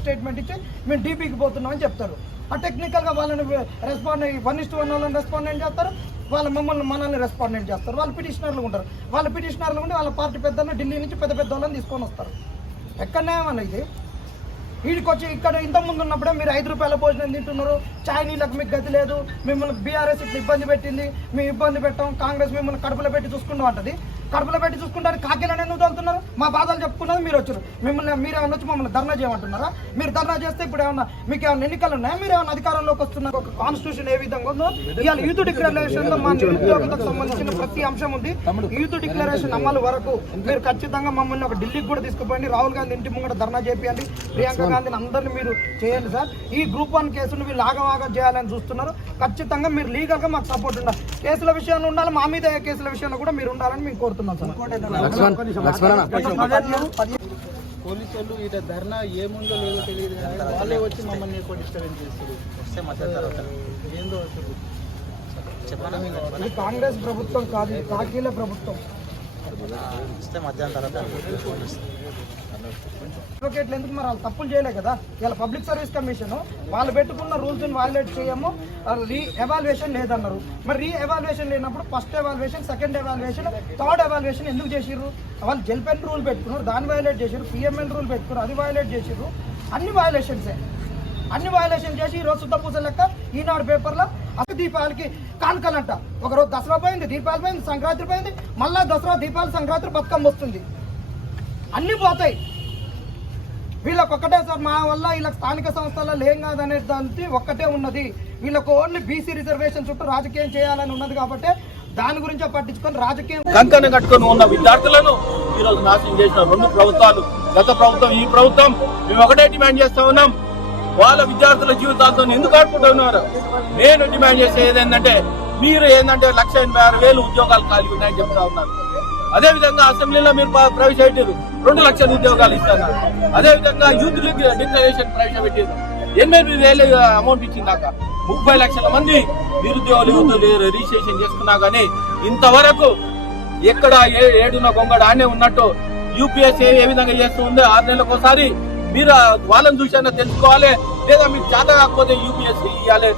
Statement ఇచ్చి మేము డీపీకి పోతున్నామని చెప్తారు. ఆ టెక్నికల్గా వాళ్ళని రెస్పాండ్ వన్ ఇస్ వన్ వాళ్ళని రెస్పాండెంట్ చేస్తారు? వాళ్ళ మమ్మల్ని మనల్ని రెస్పాండెంట్ చేస్తారు? వాళ్ళు పిటిషనర్లు ఉంటారు. వాళ్ళ పిటిషనర్లు ఉండి వాళ్ళ పార్టీ పెద్దలు ఢిల్లీ నుంచి పెద్ద పెద్ద వాళ్ళని తీసుకొని వస్తారు. ఎక్కడ న్యాయం ఇది వీడికి వచ్చి ఇక్కడ ఇంతకుముందు ముందు ఉన్నప్పుడే మీరు ఐదు రూపాయల భోజనం తింటున్నారు. చైనీలకు మీకు గతి లేదు. మిమ్మల్ని బీఆర్ఎస్ ఇట్లా ఇబ్బంది పెట్టింది. మేము ఇబ్బంది పెట్టాం. కాంగ్రెస్ మిమ్మల్ని కడుపులో పెట్టి చూసుకుంటాం అంటది. కడుపులో పెట్టి చూసుకుంటారు కాకినాడ ఎందుకు మా బాధలు చెప్పుకున్నది మీరు వచ్చారు. మిమ్మల్ని మీరు ఏమన్నా వచ్చి మమ్మల్ని ధర్నా చేయమంటున్నారా? మీరు ధర్నా చేస్తే ఇప్పుడు ఏమన్నా మీకు ఏమైనా ఎన్నికలు ఉన్నాయా? మీరు ఏమైనా అధికారంలోకి వస్తున్నారు? ఒక కాన్స్టిట్యూషన్ ఏ విధంగా ఉందో ఇవాళ యూత్ డిక్లరేషన్లో మా నిరుద్యోగులకు సంబంధించిన ప్రతి అంశం ఉంది. యూత్ డిక్లరేషన్ అమలు వరకు మీరు ఖచ్చితంగా మమ్మల్ని ఒక ఢిల్లీకి కూడా తీసుకుపోయండి రాహుల్ గాంధీ ఇంటి ముంగట ధర్నా చేపియండి. ప్రియాంక గాంధీని అందరినీ మీరు చేయండి సార్. ఈ గ్రూప్ వన్ కేసును వీళ్ళు ఆగవాగం చేయాలని చూస్తున్నారు. ఖచ్చితంగా మీరు లీగల్గా మాకు సపోర్ట్ ఉండాలి. కేసుల విషయంలో ఉండాలి. మా మీద కేసుల విషయంలో కూడా మీరు ఉండాలని మేము కోరుతున్నాం సార్. పోలీసు వాళ్ళు ఇట ధర్నా ఏముందో లేదో తెలియదు కానీ వాళ్ళే వచ్చి మమ్మల్ని ఎక్కువ డిస్టర్బెన్స్ చేస్తారు ఏందో అసలు. కాంగ్రెస్ ప్రభుత్వం కాదు కాకీల ప్రభుత్వం. అడ్వకేట్లు ఎందుకు మరి వాళ్ళు తప్పులు చేయలే కదా? ఇలా పబ్లిక్ సర్వీస్ కమిషన్ వాళ్ళు పెట్టుకున్న రూల్స్ వైలేట్ చేయము. రీ ఎవాల్యుయేషన్ లేదన్నారు. మరి రీ ఎవాల్యుయేషన్ లేనప్పుడు first evaluation second evaluation third evaluation ఎందుకు చేసిర్రు? వాళ్ళు జెల్పెన్ రూల్ పెట్టుకున్నారు దాన్ని వైలేట్ చేసిర్రు పిఎంఎన్ రూల్ పెట్టుకున్నారు అది వైలేట్ చేసిర్రు. అన్ని వైలేషన్సే అన్ని వైలేషన్ చేసి ఈ రోజు శుద్ధ పూజ లెక్క ఈనాడు పేపర్లో అసలు దీపాలకి కానుకలంట. ఒక రోజు దసరా పోయింది దీపాలు పోయింది సంక్రాంతి పోయింది మళ్ళా దసరా దీపాలు సంక్రాంతి బతుకమ్మ వస్తుంది. అన్నీ పోతాయి. వీళ్ళకి ఒక్కటే సార్ మా వల్ల వీళ్ళకి స్థానిక సంస్థల్లో ఏం కాదనే దానికి ఒక్కటే ఉన్నది. వీళ్ళకు ఓన్లీ బీసీ రిజర్వేషన్ చుట్టూ రాజకీయం చేయాలని ఉన్నది కాబట్టి దాని గురించే పట్టించుకొని రాజకీయం కంకణ కట్టుకొని ఉన్న విద్యార్థులను ఈరోజు నాశనం చేసిన రెండు ప్రభుత్వాలు. గత ప్రభుత్వం ఈ ప్రభుత్వం మేము ఒకటే డిమాండ్ చేస్తా ఉన్నాం. వాళ్ళ విద్యార్థుల జీవితాలతో ఎందుకు ఆడుకుంటున్నారు నేను డిమాండ్ చేసేది ఏంటంటే మీరు ఏంటంటే లక్ష ఎనభై ఆరు వేలు ఉద్యోగాలు ఖాళీ ఉన్నాయని చెప్తా ఉన్నారు. అదే విధంగా అసెంబ్లీలో మీరు ప్రవేశపెట్టారు రెండు లక్షల ఉద్యోగాలు ఇస్తున్నారు. అదే విధంగా యూత్ డిక్లరేషన్ ప్రవేశపెట్టారు ఎనిమిది వేలు అమౌంట్ ఇచ్చిందాక ముప్పై లక్షల మంది నిరుద్యోగులు యూత్ రిజిస్ట్రేషన్ చేసుకున్నా కానీ ఇంతవరకు ఎక్కడ ఏ- ఏడున్న గొంగడు ఆనే ఉన్నట్టు యూపీఎస్సీ ఏ విధంగా చేస్తూ ఉందో ఆరు నెలలకు ఒకసారి మీరు ఆ వాళ్ళని చూసైనా తెలుసుకోవాలి. లేదా మీకు చేత కాకపోతే యూపీఎస్సీ ఇవ్వాలి.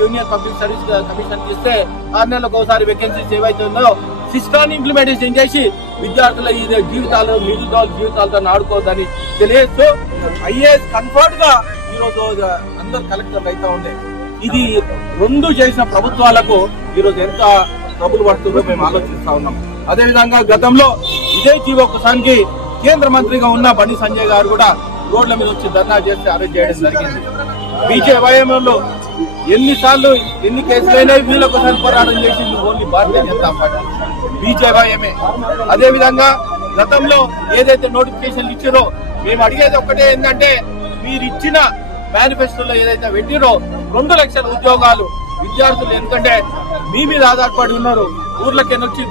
యూనియన్ పబ్లిక్ సర్వీస్ కమిషన్ ఇస్తే ఆరు నెలలకు ఒకసారి వేకెన్సీస్ ఏవైతే ఉన్నాయో సిస్టాన్ని ఇంప్లిమెంటేషన్ చేసి విద్యార్థుల ఈ జీవితాలు మిగతా జీవితాలతో ఆడుకోవద్దని తెలియజేస్తూ ఐఏఎస్ కంఫర్ట్గా ఈరోజు అందరు కలెక్టర్ అయితే ఉండే. ఇది రెండు చేసిన ప్రభుత్వాలకు ఈ రోజు ఎంత డబ్బులు పడుతుందో మేము ఆలోచిస్తా ఉన్నాం. అదే విధంగా గతంలో ఇదే జీవో కేంద్ర మంత్రిగా ఉన్న బండి సంజయ్ గారు కూడా రోడ్ల మీద వచ్చి ధర్నా చేస్తే అరెస్ట్ చేయడం జరిగింది. బీజేపీలో ఎన్నిసార్లు ఎన్ని కేసులైనా వీళ్ళ ఒకసారి పోరాటం చేసింది ఓన్లీ భారతీయ జనతా పార్టీ. బీజేపీఎంఏ అదేవిధంగా గతంలో ఏదైతే నోటిఫికేషన్లు ఇచ్చారో మేము అడిగేది ఒక్కటే ఏంటంటే మీరు ఇచ్చిన మేనిఫెస్టోలో ఏదైతే పెట్టిరో రెండు లక్షల ఉద్యోగాలు విద్యార్థులు ఎందుకంటే మీ మీద ఆధారపడి ఉన్నారు. ఊర్లకి వచ్చి